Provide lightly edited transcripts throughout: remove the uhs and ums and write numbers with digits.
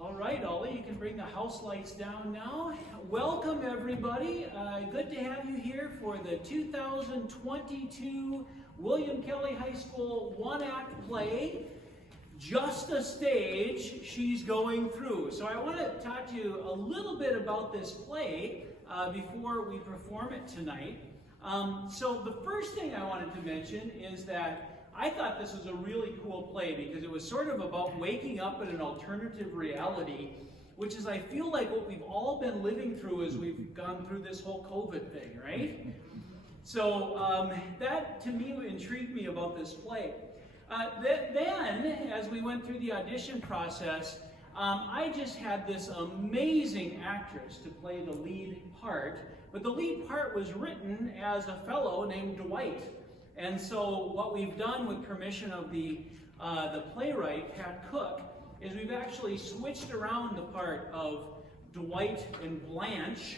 All right, Ollie, you can bring the house lights down now. Welcome, everybody. Good to have you here for the 2022 William Kelly High School one-act play, Just a Stage She's Going Through. So I want to talk to you a little bit about this play before we perform it tonight. So the first thing I wanted to mention is that I thought this was a really cool play because it was sort of about waking up in an alternative reality, which is, I feel like, what we've all been living through as we've gone through this whole COVID thing, right? So that, to me, intrigued me about this play. Then, as we went through the audition process, I just had this amazing actress to play the lead part, but the lead part was written as a fellow named Dwight. And so what we've done with permission of the playwright, Pat Cook, is we've actually switched around the part of Dwight and Blanche.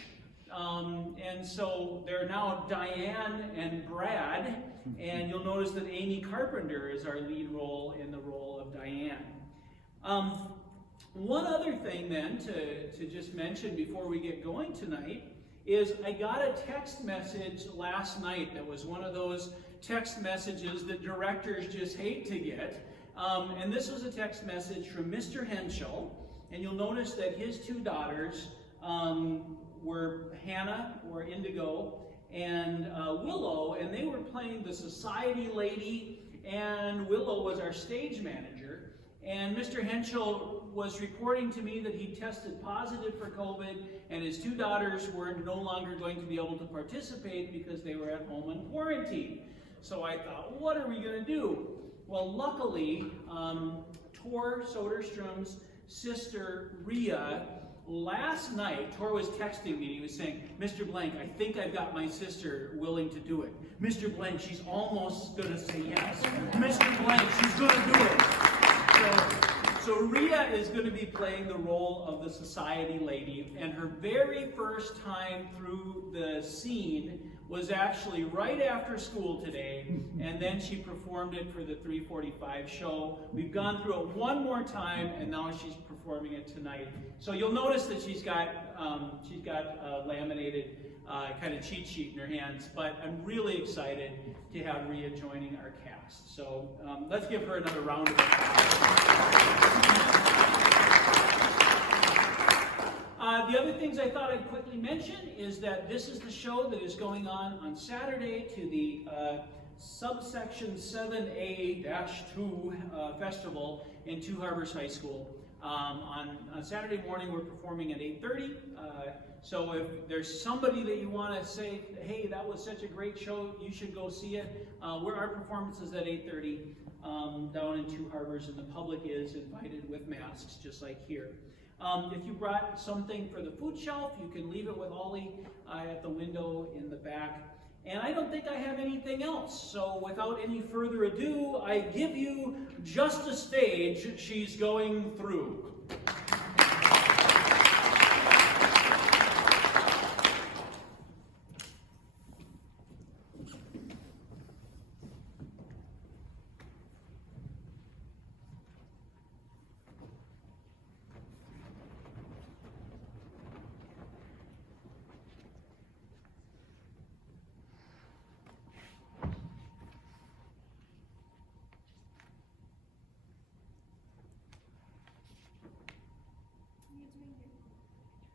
And so they're now Diane and Brad. And you'll notice that Amy Carpenter is our lead role in the role of Diane. One other thing then to just mention before we get going tonight is I got a text message last night that was one of those text messages that directors just hate to get. And this was a text message from Mr. Henschel. And you'll notice that his two daughters were Hannah, or Indigo, and Willow, and they were playing the society lady, and Willow was our stage manager. And Mr. Henschel was reporting to me that he tested positive for COVID, and his two daughters were no longer going to be able to participate because they were at home in quarantine. So I thought, what are we going to do? Well, luckily, Tor Soderstrom's sister, Rhea, last night, Tor was texting me, and he was saying, Mr. Blanck, I think I've got my sister willing to do it. Mr. Blanck, she's almost going to say yes. Mr. Blanck, she's going to do it. So Rhea is going to be playing the role of the society lady, and her very first time through the scene was actually right after school today, and then she performed it for the 3:45 show. We've gone through it one more time, and now she's performing it tonight. So you'll notice that she's got a laminated kind of cheat sheet in her hands, but I'm really excited to have Rhea joining our cast. So let's give her another round of applause. The other things I thought I'd quickly mention is that this is the show that is going on Saturday to the subsection 7A-2 festival in Two Harbors High School. On Saturday morning, we're performing at 8:30. So if there's somebody that you want to say, hey, that was such a great show, you should go see it. Our performance is at 8:30 down in Two Harbors, and the public is invited with masks, just like here. If you brought something for the food shelf, you can leave it with Ollie at the window in the back. And I don't think I have anything else. So without any further ado, I give you Just a Stage She's Going Through.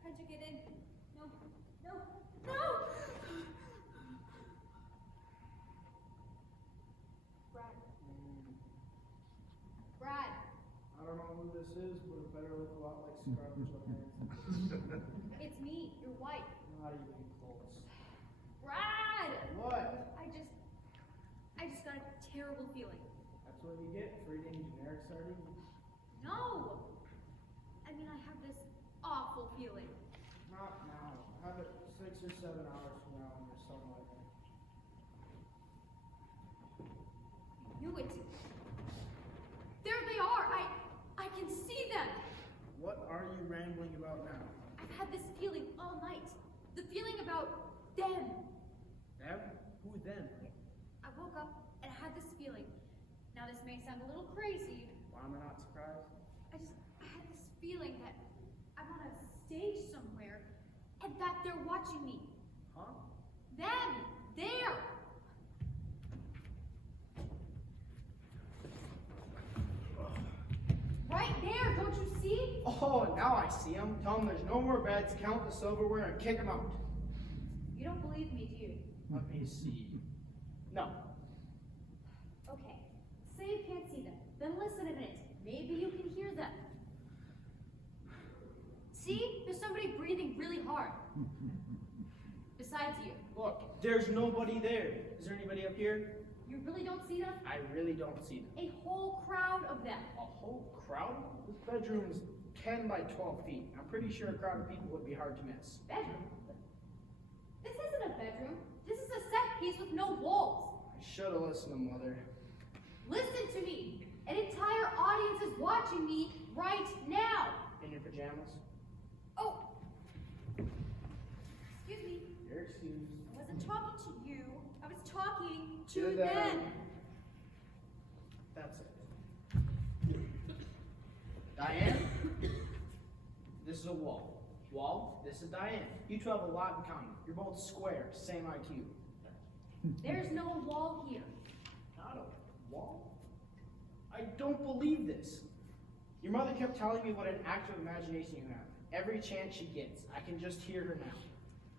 How'd you get in? No, no, no! Brad. Brad. I don't know who this is, but it better look a lot like Scarlett Johansson. It's me, your wife. Not even close. Brad! What? I just got a terrible feeling. That's what you get for eating generic sardines. No! I mean, I have this awful feeling. Not now. Have it 6 or 7 hours from now when you're somewhere. I knew it. There they are! I can see them! What are you rambling about now? I've had this feeling all night. The feeling about them. Them? Who then? I woke up and had this feeling. Now this may sound a little crazy. Why am I not surprised? I had this feeling that there watching me. Huh? Them! There! Right there, don't you see? Oh, now I see him. Tell him there's no more beds, count the silverware, and kick him out. You don't believe me, do you? Let me see. No. Okay, say you can't see them. Then listen a minute. Maybe you can hear them. See? There's somebody breathing really hard. Besides you. Look, there's nobody there. Is there anybody up here? You really don't see them? I really don't see them. A whole crowd of them. A whole crowd? This bedroom's 10 by 12 feet. I'm pretty sure a crowd of people would be hard to miss. Bedroom? This isn't a bedroom. This is a set piece with no walls. I should have listened to Mother. Listen to me. An entire audience is watching me right now. In your pajamas? Oh. Excuse me. You're excused. I wasn't talking to you. I was talking to To them. them. That's it. Diane, this is a wall. Wall, this is Diane. You two have a lot in common. You're both square, same IQ. There's no wall here. Not a wall? I don't believe this. Your mother kept telling me what an active imagination you have. Every chance she gets, I can just hear her now.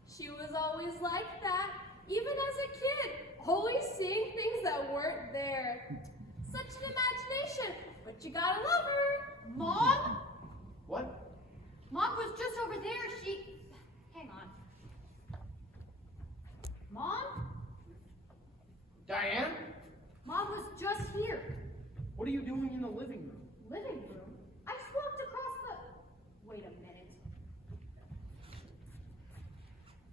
She was always like that, even as a kid, always seeing things that weren't there. Such an imagination, but you gotta love her. Mom? What? Mom was just over there. She... Hang on. Mom? Diane? Mom was just here. What are you doing in the living room? Living room? I just walked across the... Wait a minute.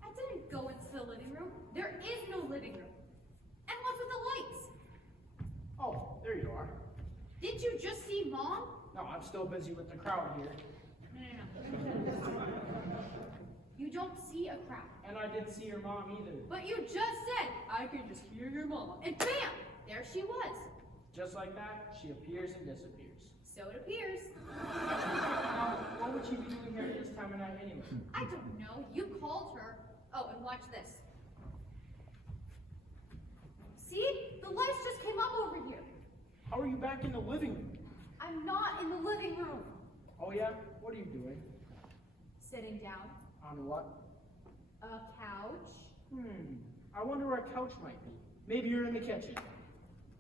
I didn't go into the living room. There is no living room. And what's with the lights? Oh, there you are. Did you just see Mom? No, I'm still busy with the crowd here. No. You don't see a crowd. And I didn't see your mom either. But you just said, I could just hear your mom. And bam! There she was. Just like that, she appears and disappears. So it appears. Now, what would she be doing here at this time of night anyway? I don't know. You called her. Oh, and watch this. See? The lights just came up over here. How are you back in the living room? I'm not in the living room. Oh yeah? What are you doing? Sitting down. On what? A couch. I wonder where a couch might be. Maybe you're in the kitchen.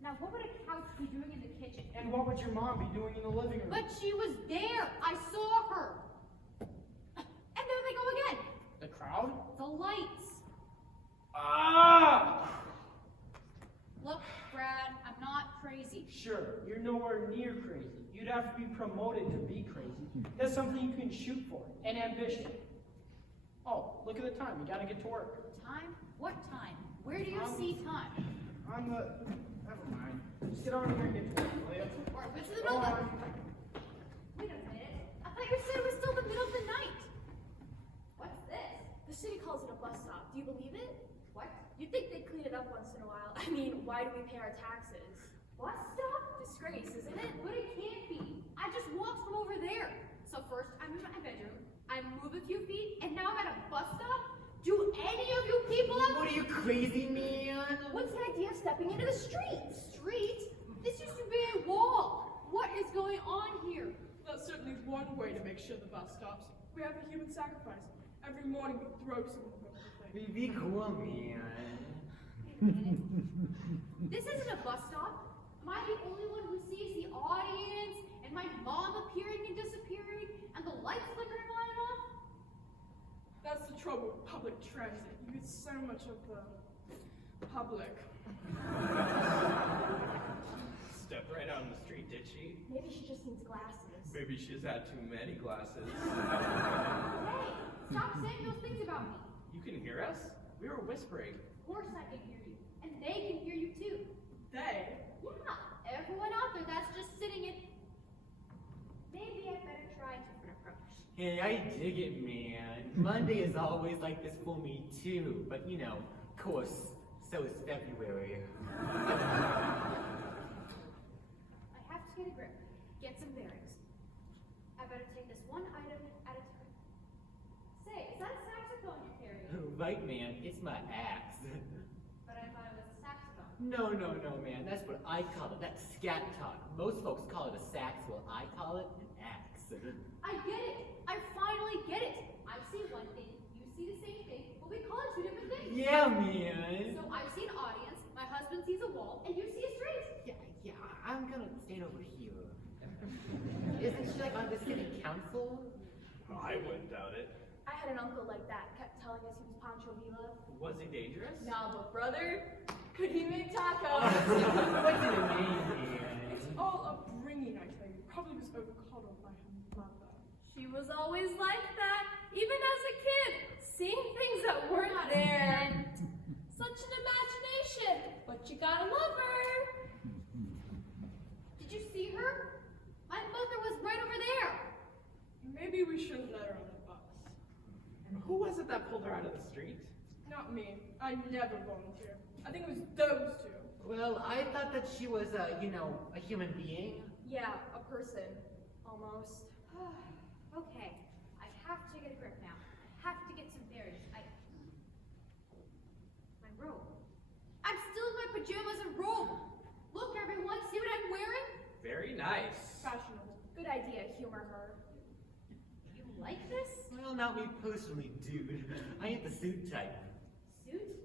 Now, what would a couch be doing in the kitchen? And what would your mom be doing in the living room? But she was there. I saw her. And there they go again. The crowd? The lights. Ah! Look, Brad, I'm not crazy. Sure, you're nowhere near crazy. You'd have to be promoted to be crazy. That's something you can shoot for. And ambition. Oh, look at the time. You gotta get to work. Time? What time? Where do you see time? On the... Never mind. Just get on here and get to work, will you? Or if it's the Go middle of on. Wait a minute. I thought you said it was still the middle of the night. What's this? The city calls it a bus stop. Do you believe it? What? You'd think they'd clean it up once in a while. I mean, why do we pay our taxes? Bus stop? Disgrace, isn't it? But it can't be. I just walked from over there. So first, I'm in my bedroom. I move a few feet, and now I'm at a bus stop? Do any of you people have... What are you, crazy, man? What's the idea of stepping into the street? Street? This used to be a wall. What is going on here? That's certainly one way to make sure the bus stops. We have a human sacrifice. Every morning we throw someone over the thing. Be cool, man. Wait a minute. This isn't a bus stop. Am I the only one who sees the audience, and my mom appearing and disappearing, and the lights flickering on and off? That's the trouble with public transit. You get so much of the public. Stepped right out on the street, did she? Maybe she just needs glasses. Maybe she's had too many glasses. Hey, stop saying those things about me. You can hear us? We were whispering. Of course I can hear you, and they can hear you too. They? Yeah, everyone out there that's just sitting in... Maybe I better try a different approach. Hey, I dig it, man. Monday is always like this for me, too. But, you know, of course, so is February. I have to get a grip, get some bearings. I better take this one item at a time. Say, is that a saxophone you're right, man. It's my axe. But I thought it was a saxophone. No, man. That's what I call it. That's scat talk. Most folks call it a sax, while I call it an axe. I get it. I finally get it. I see one thing, you see the same thing, but we call it two different things. Yeah, man. So I see an audience, my husband sees a wall, and you see a street. Yeah, I'm gonna stand over here. Isn't she like on the city council? I wouldn't doubt it. I had an uncle like that, kept telling us he was Pancho Villa. Was he dangerous? Nah, but brother, could he make tacos? What's in the name, man? It's all upbringing, I tell you. Probably was overcoddled by her mother. She was always like that, even as a kid, seeing things that weren't there. Such an imagination, but you gotta love her. Did you see her? My mother was right over there. Maybe we shouldn't let her on the bus. Who was it that pulled her out of the street? Not me. I never volunteer. I think it was those two. Well, I thought that she was, a human being. Yeah, a person, almost. Okay, I have to get a grip now. I have to get some bearings. My robe. I'm still in my pajamas and robe. Look, everyone, see what I'm wearing? Very nice. Fashionable. Good idea, humor her. You like this? Well, not me personally, dude. I ain't the suit type. Suit?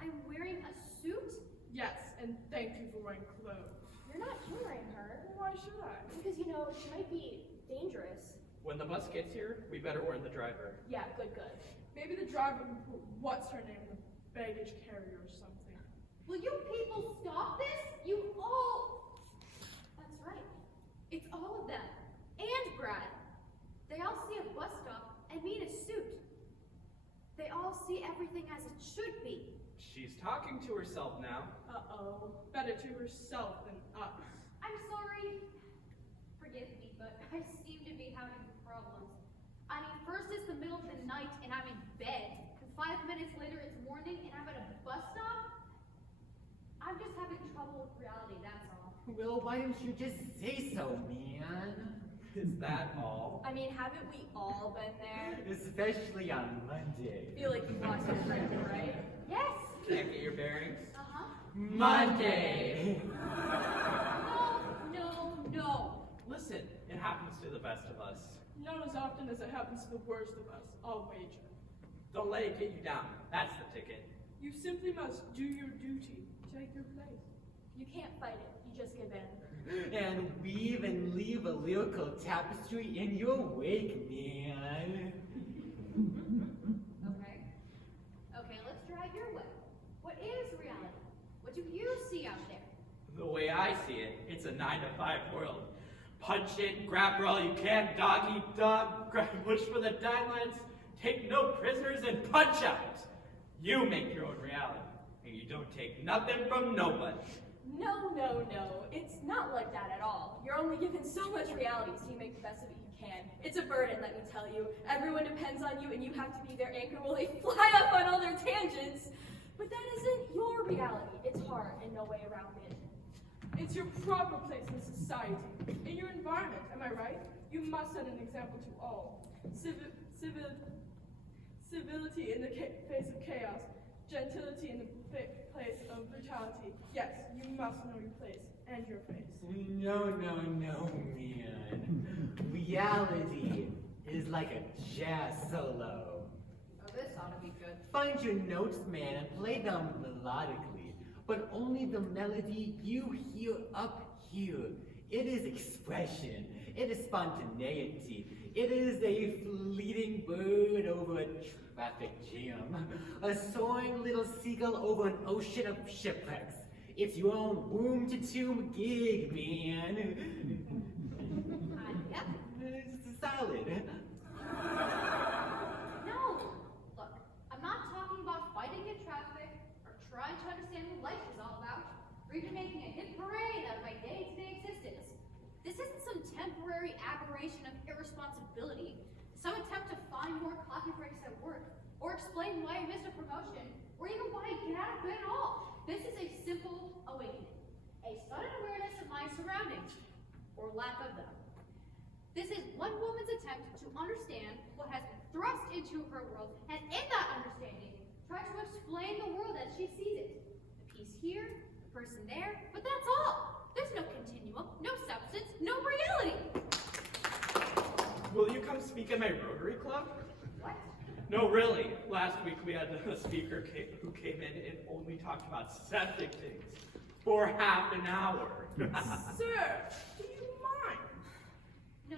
I'm wearing a suit? Yes, and thank you for wearing clothes. You're not humoring her. Why should I? Because, she might be dangerous. When the bus gets here, we better warn the driver. Yeah, good. Maybe the driver can put what's her name in the baggage carrier or something. Will you people stop this? You all... That's right. It's all of them. And Brad. They all see a bus stop and me in a suit. They all see everything as it should be. She's talking to herself now. Uh-oh. Better to herself than us. I'm sorry. Forgive me, but I seem to be having problems. I mean, first it's the middle of the night and I'm in bed. And 5 minutes later it's morning and I'm at a bus stop. I'm just having trouble with reality, that's all. Well, why didn't you just say so, man? Is that all? I mean, haven't we all been there? Especially on Monday. Feel like you've lost your friend, right? Yes. Can't get your bearings? Uh-huh. Monday! No. Listen, it happens to the best of us. Not as often as it happens to the worst of us, I'll wager. Don't let it get you down. That's the ticket. You simply must do your duty. Take your place. You can't fight it, you just give in. And weave and leave a lyrical tapestry in your wake, man. Okay, let's drag your way. What is reality? What do you see out there? The way I see it, it's a 9-to-5 world. Punch in, grab for all you can, dog eat dog, grab push for the guidelines, take no prisoners, and punch out. You make your own reality, and you don't take nothing from nobody. No. It's not like that at all. You're only given so much reality, so you make the best of it you can. It's a burden, let me tell you. Everyone depends on you, and you have to be their anchor while they fly up on all their tangents. But that isn't your reality. It's hard and no way around it. It's your proper place in society, in your environment, am I right? You must set an example to all. Civility in the face of chaos, gentility in the place of brutality. Yes, you must know your place and your face. No, man. Reality is like a jazz solo. Oh, this ought to be good. Find your notes, man, and play them melodically, but only the melody you hear up here. It is expression. It is spontaneity. It is a fleeting bird over a traffic jam. A soaring little seagull over an ocean of shipwrecks. It's your own womb-to-tomb gig, man. Yep. It's solid. No! Look, I'm not talking about fighting in traffic, or trying to understand what life is all about, or even making a hit parade out of my day-to-day existence. This isn't some temporary aberration of irresponsibility, some attempt to find more coffee breaks at work, or explain why I missed a promotion, or even why I get out of bed at all. This is a simple awakening, a sudden awareness of my surroundings, or lack of them. This is one woman's attempt to understand what has been thrust into her world, and in that understanding, try to explain the world as she sees it. The piece here, the person there, but that's all. There's no continuum, no substance, no reality. Will you come speak at my Rotary Club? What? No, really. Last week we had a speaker who came in and only talked about septic tanks for half an hour. Sir, do you mind? No.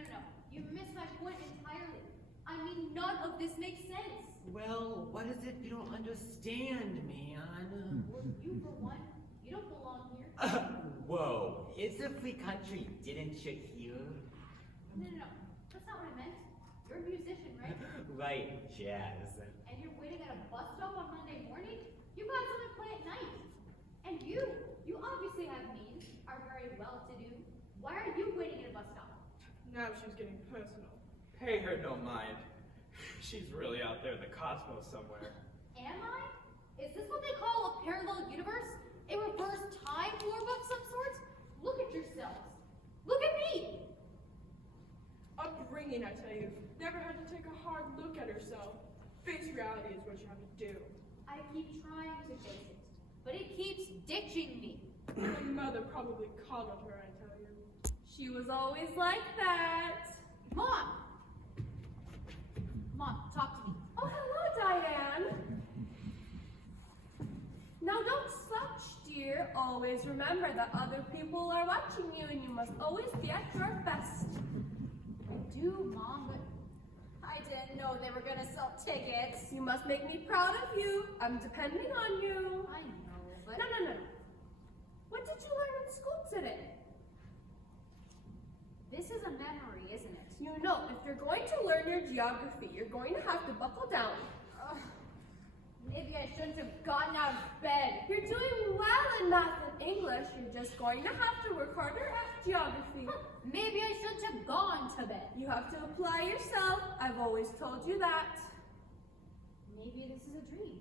You missed my point entirely. I mean, none of this makes sense. Well, what is it you don't understand, man? Well, you, for one, you don't belong here. Whoa, it's a free country, didn't you hear? No. That's not what I meant. You're a musician, right? Right, jazz. And you're waiting at a bus stop on Monday morning? You guys only play at night. And you obviously have means, are very well-to-do. Why are you waiting at a bus stop? Now she's getting personal. Pay her no mind. She's really out there in the cosmos somewhere. Am I? Is this what they call a parallel universe? A reverse time warp of some sort? Look at yourselves. Look at me! Upbringing, I tell you. Never had to take a hard look at herself. Face reality is what you have to do. I keep trying to face it, but it keeps ditching me. My mother probably coddled her, I tell you. She was always like that. Mom, talk to me. Oh, hello, Diane. Now don't slouch, dear. Always remember that other people are watching you and you must always be at your best. I do, Mom, but I didn't know they were gonna sell tickets. You must make me proud of you. I'm depending on you. I know, but... No. What did you learn in school today? This is a memory, isn't it? You know, if you're going to learn your geography, you're going to have to buckle down. Ugh. Maybe I shouldn't have gotten out of bed. You're doing well in math and English. You're just going to have to work harder at geography. Maybe I shouldn't have gone to bed. You have to apply yourself. I've always told you that. Maybe this is a dream.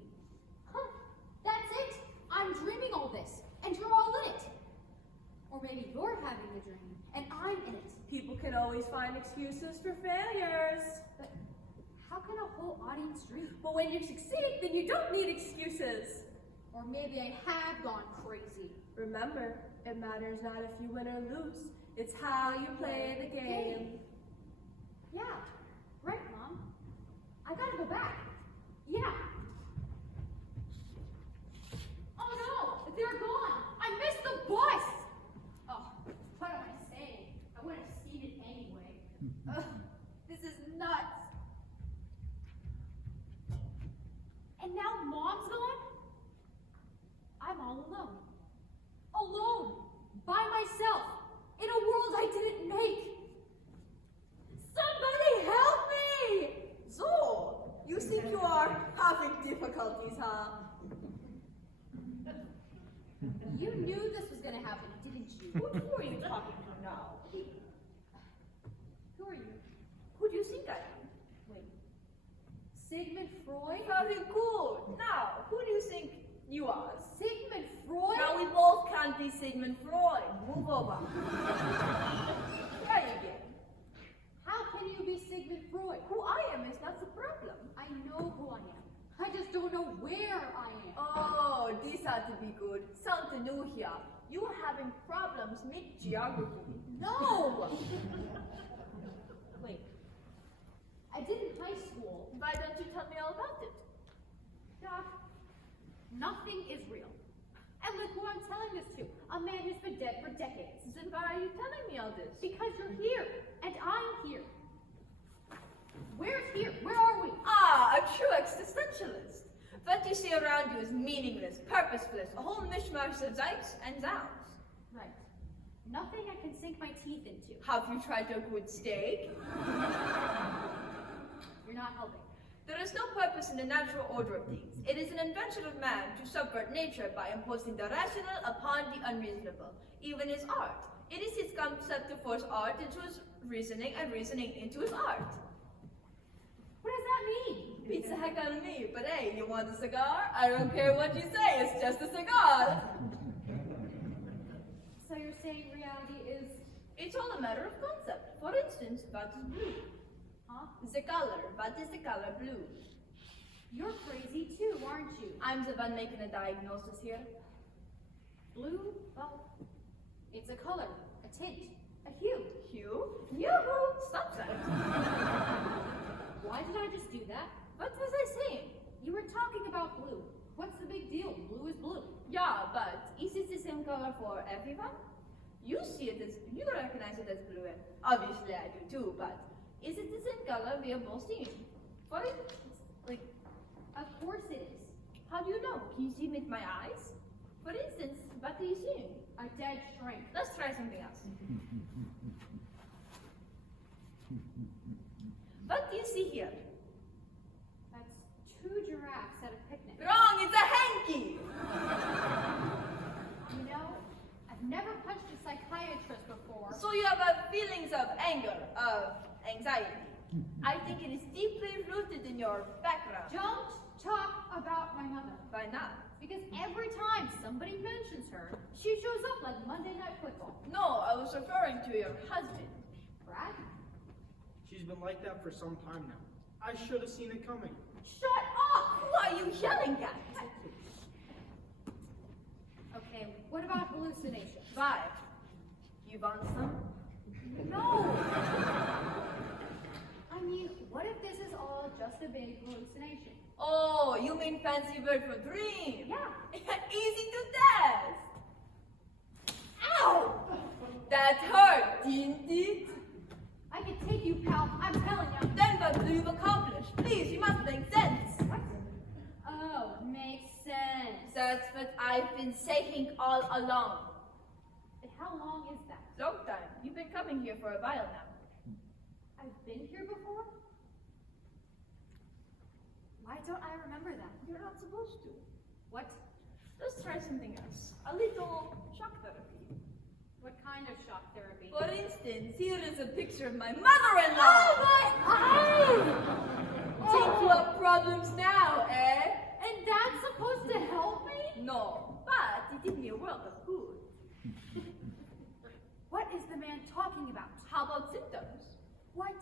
That's it. I'm dreaming all this, and you're all in it. Or maybe you're having the dream, and I'm in it. People can always find excuses for failures. But how can a whole audience dream? But when you succeed, then you don't need excuses. Or maybe I have gone crazy. Remember, it matters not if you win or lose. It's how you play the game. Yeah, right, Mom. I gotta go back. Yeah. Oh no, they're gone. I missed the bus. Oh, what am I saying? I would have seen it anyway. Ugh, this is nuts. And now Mom's gone? I'm all alone. Alone. By myself. In a world I didn't make. Somebody help me! So, you think you are having difficulties, huh? You knew this was gonna happen, didn't you? Who are you talking to now? Who are you? Who do you think I am? Wait. Sigmund Freud? Very good. Now, who do you think you are? Sigmund Freud? Now we both can't be Sigmund Freud. Move over. Try again. How can you be Sigmund Freud? Who I am is not the problem. I know who I am. I just don't know where I am. Oh, this ought to be good. Something new here. You are having problems with geography. No! Wait. I did in high school. Why don't you tell me all about it? Doc, nothing is real. And look who I'm telling this to. A man who's been dead for decades. Then why are you telling me all this? Because you're here, and I'm here. Where's here? Where are we? Ah, a true existentialist. What you see around you is meaningless, purposeless, a whole mishmash of sights and sounds. Right. Nothing I can sink my teeth into. Have you tried a good steak? You're not helping. There is no purpose in the natural order of things. It is an invention of man to subvert nature by imposing the rational upon the unreasonable. Even his art. It is his concept to force art into his reasoning and reasoning into his art. What does that mean? Beats the heck out of me, but hey, you want a cigar? I don't care what you say, it's just a cigar. So you're saying reality is... It's all a matter of concept. For instance, what is blue? Huh? The color. What is the color blue? You're crazy too, aren't you? I'm the one making a diagnosis here. Blue? Well, it's a color, a tint, a hue. Hue? Yoo-hoo! Stop that. Why did I just do that? What was I saying? You were talking about blue. What's the big deal? Blue is blue. Yeah, but is it the same color for everyone? You see it as, you recognize it as blue, and obviously I do too, but is it the same color we are both seeing? For instance, like, Of course it is. how do you know? Can you see with my eyes? For instance, what are you seeing? A dead shrink. Let's try something else. What do you see here? That's 2 giraffes at a picnic. Wrong, it's a hanky! You know, I've never punched a psychiatrist before. So you have feelings of anger, of anxiety. I think it is deeply rooted in your background. Don't talk about my mother. Why not? Because every time somebody mentions her, she shows up like Monday Night Football. No, I was referring to your husband. Brad? She's been like that for some time now. I should have seen it coming. Shut up! Who are you yelling at? Okay, what about hallucinations? Why? You want some? No! I mean, what if this is all just a big hallucination? Oh, you mean fancy word for dream? Yeah. Easy to test. Ow! That hurt, didn't it? I can take you, pal. I'm telling you. Then what do you accomplish? Please, you must make sense. What? Oh, makes sense. That's what I've been saying all along. But how long is that? Long time. You've been coming here for a while now. I've been here before? Why don't I remember that? You're not supposed to. What? Let's try something else. A little shock therapy. What kind of shock therapy? For instance, here is a picture of my mother-in-law. Oh my eyes! Think you have problems now, eh? And that's supposed to help me? No, but it did me a world of good. What is the man talking about? How about symptoms? What?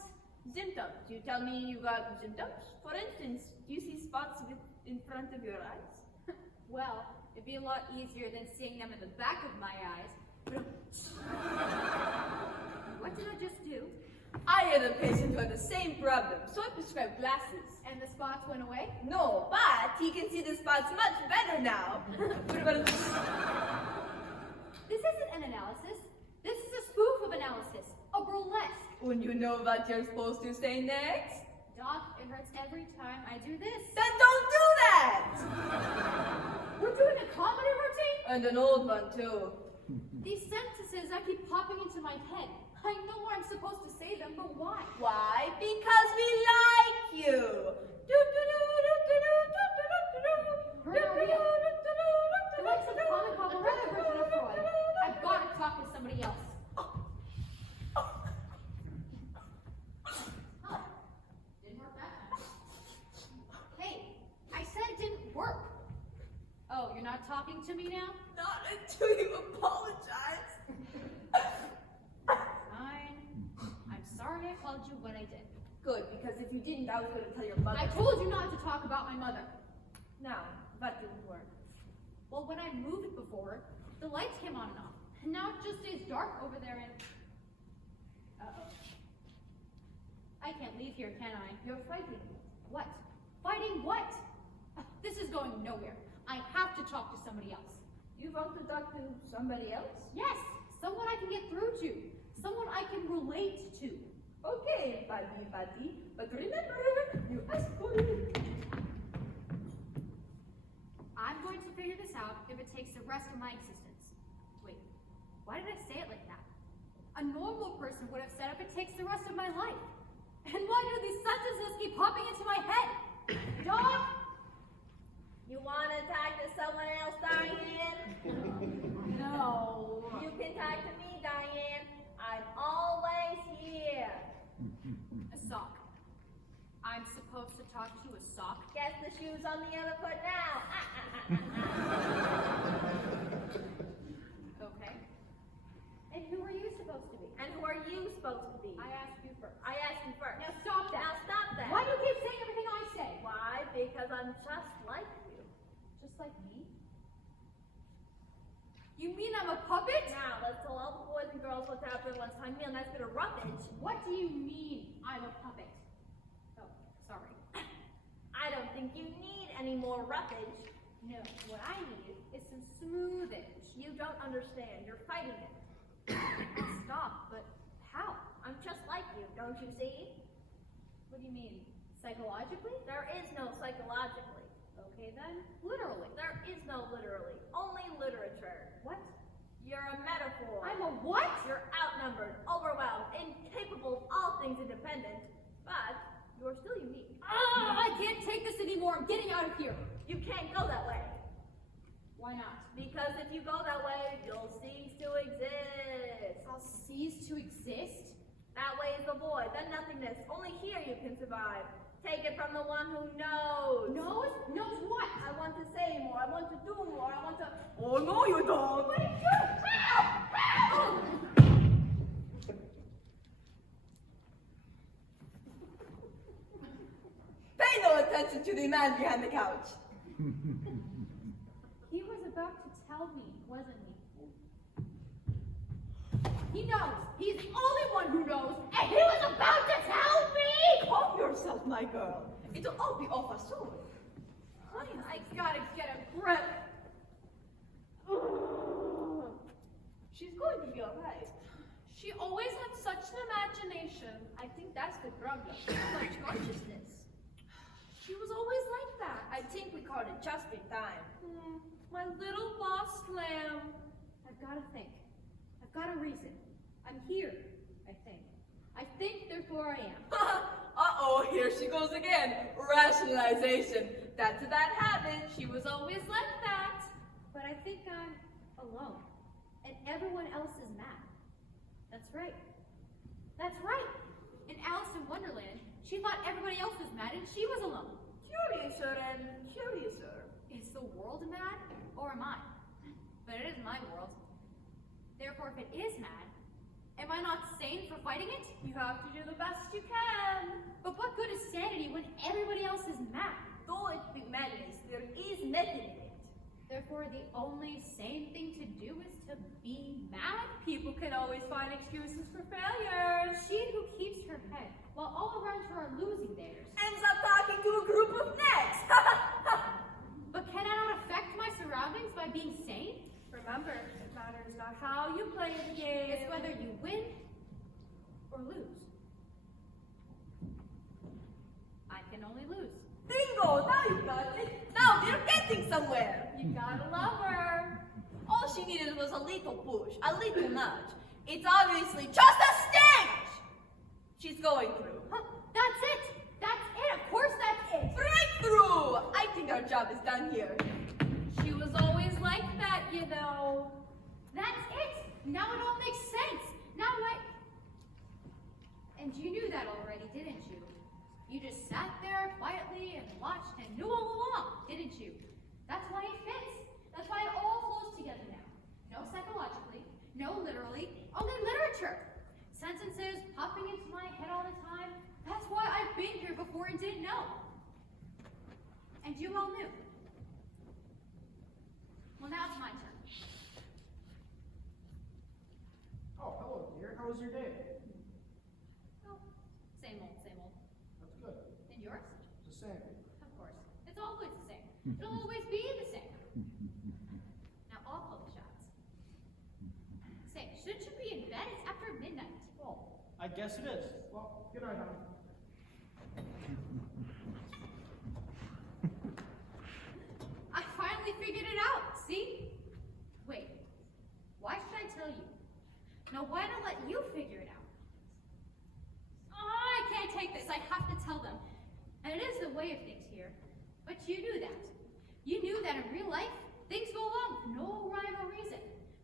Symptoms. You tell me you got symptoms? For instance, do you see spots in front of your eyes? Well, it'd be a lot easier than seeing them in the back of my eyes. What did I just do? I had a patient who had the same problem, so I prescribed glasses. And the spots went away? No, but he can see the spots much better now. This isn't an analysis. This is a spoof of analysis. A burlesque. When you know what you're supposed to say next? Doc, it hurts every time I do this. Then don't do that! We're doing a comedy routine? And an old one, too. These sentences that keep popping into my head. I know I'm supposed to say them, but why? Why? Because we like you! Hurry up. You're like some comic operetta version of Freud. I've got to talk to somebody else. Huh. Didn't work that time. Hey, I said it didn't work. Oh, you're not talking to me now? Not until you apologize. Fine. I'm sorry I called you what I did. Good, because if you didn't, I was going to tell your mother. I told you not to talk about my mother. Now, that didn't work. Well, when I moved before, the lights came on and off. And now it just stays dark over there and... Uh-oh. I can't leave here, can I? You're fighting. What? Fighting what? This is going nowhere. I have to talk to somebody else. You want to talk to somebody else? Yes, someone I can get through to. Someone I can relate to. Okay, buddy. But remember, you asked for it. I'm going to figure this out if it takes the rest of my existence. Wait, why did I say it like that? A normal person would have said if it takes the rest of my life. And why do these sentences keep popping into my head? Doc! You want to talk to someone else, Diane? No. You can talk to me, Diane. I'm always here. A sock. I'm supposed to talk to a sock? Guess the shoe's on the other foot now. Okay. And who are you supposed to be? And who are you supposed to be? I asked you first. I asked you first. Now stop that. Now stop puppet? Now, let's tell all the boys and girls what's happened lunchtime. Me and that's bit of roughage. What do you mean I'm a puppet? Oh, sorry. I don't think you need any more roughage. No, what I need is some smoothage. You don't understand. You're fighting it. I'll stop, but how? I'm just like you, don't you see? What do you mean? Psychologically? There is no psychologically. Okay then, literally. There is no literally. Only literature. What? You're a metaphor. I'm a what? You're outnumbered, overwhelmed, incapable of all things independent, but you're still unique. I can't take this anymore. I'm getting out of here. You can't go that way. Why not? Because if you go that way, you'll cease to exist. I'll cease to exist? That way is the void, then nothingness. Only here you can survive. Take it from the one who knows. Knows? Knows what? I want to say more. I want to do more. I want to. Oh no, you don't. What did you do? Pay no attention to the man behind the couch. He was about to tell me, wasn't he? He knows. He's the only one who knows, and he was about to tell me! Calm yourself, my girl. It'll all be over soon. I gotta get a grip. She's going to be alright. She always had such an imagination. I think that's the problem. Much consciousness. She was always like that. I think we caught it just in time. My little lost lamb. I've gotta think. I've got a reason. I'm here, I think. I think, therefore I am. Uh-oh, here she goes again. Rationalization. That's a bad habit. She was always like that. But I think I'm alone. And everyone else is mad. That's right. That's right. In Alice in Wonderland, she thought everybody else was mad and she was alone. Curiouser and curiouser. Is the world mad, or am I? But it is my world. Therefore, if it is mad, am I not sane for fighting it? You have to do the best you can. But what good is sanity when everybody else is mad? Though it be madness, there is method in it. Therefore, the only sane thing to do is to be mad? People can always find excuses for failures. She who keeps her head while all around her are losing theirs. Ends up talking to a group of necks. But can I not affect my surroundings by being sane? Remember, it matters not how you play the game. It's whether you win or lose. I can only lose. Bingo! Now you got it. Now we're getting somewhere. You gotta love her. All she needed was a little push, a little nudge. It's obviously just a stage she's going through. Huh, that's it! That's it! Of course that's it! Breakthrough! I think our job is done here. She was always like that, you know. That's it! Now it all makes sense! Now what? And you knew that already, didn't you? You just sat there quietly and watched and knew all along, didn't you? That's why it fits. That's why it all flows together now. No psychologically, no literally, only literature. Sentences popping into my head all the time. That's why I've been here before and didn't know. And you all knew. Well, now it's my turn. Oh, hello, dear. How was your day? Oh, same old, same old. That's good. And yours? The same. Of course. It's always the same. It'll always be the same. Now I'll call the shots. Say, shouldn't you be in bed? It's after midnight. Oh, I guess it is. Well, good night, honey. I finally figured it out, see? Wait, why should I tell you? Now why not let you figure it out? Oh, I can't take this, I have to tell them. And it is the way of things here. But you knew that. You knew that in real life, things go along with no rhyme or reason.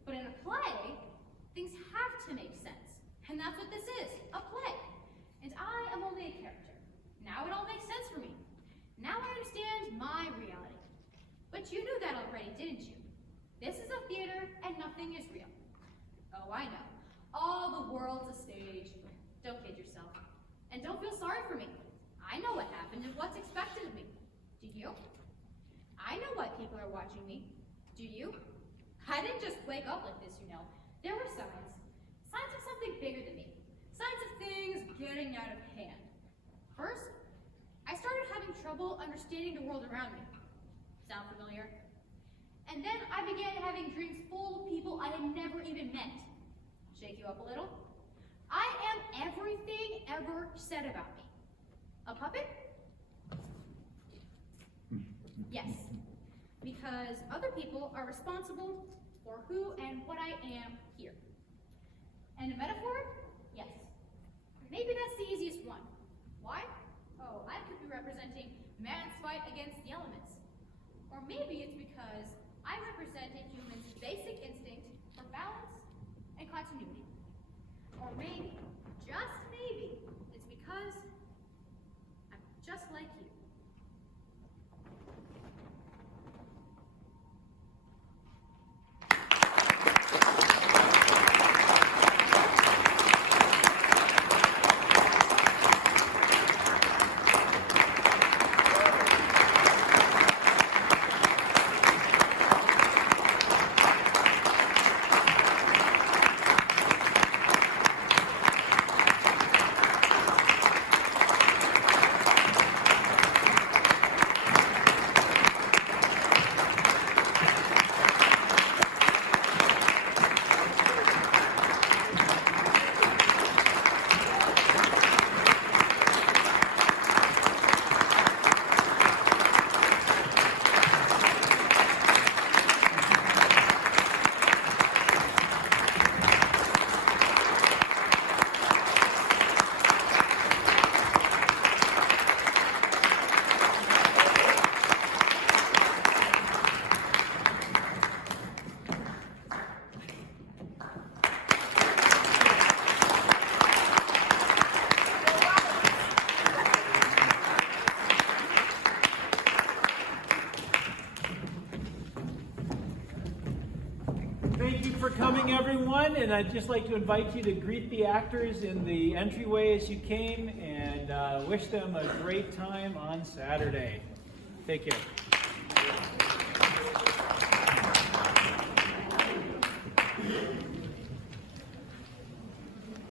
But in a play, things have to make sense. And that's what this is, a play. And I am only a character. Now it all makes sense for me. Now I understand my reality. But you knew that already, didn't you? This is a theater and nothing is real. Oh, I know. All the world's a stage. Don't kid yourself. And don't feel sorry for me. I know what happened and what's expected of me. Do you? I know why people are watching me. Do you? I didn't just wake up like this, you know. There were signs. Signs of something bigger than me. Signs of things getting out of hand. First, I started having trouble understanding the world around me. Sound familiar? And then I began having dreams full of people I had never even met. Shake you up a little? I am everything ever said about me. A puppet? Yes. Because other people are responsible for who and what I am here. And a metaphor? Yes. Maybe that's the easiest one. Why? Oh, I could be representing man's fight against the elements. Or maybe it's because I represent a human's basic instinct for balance and continuity. Or maybe, just maybe, it's because I'm just like you. Thank you for coming, everyone, and I'd just like to invite you to greet the actors in the entryway as you came, and wish them a great time on Saturday. Take care.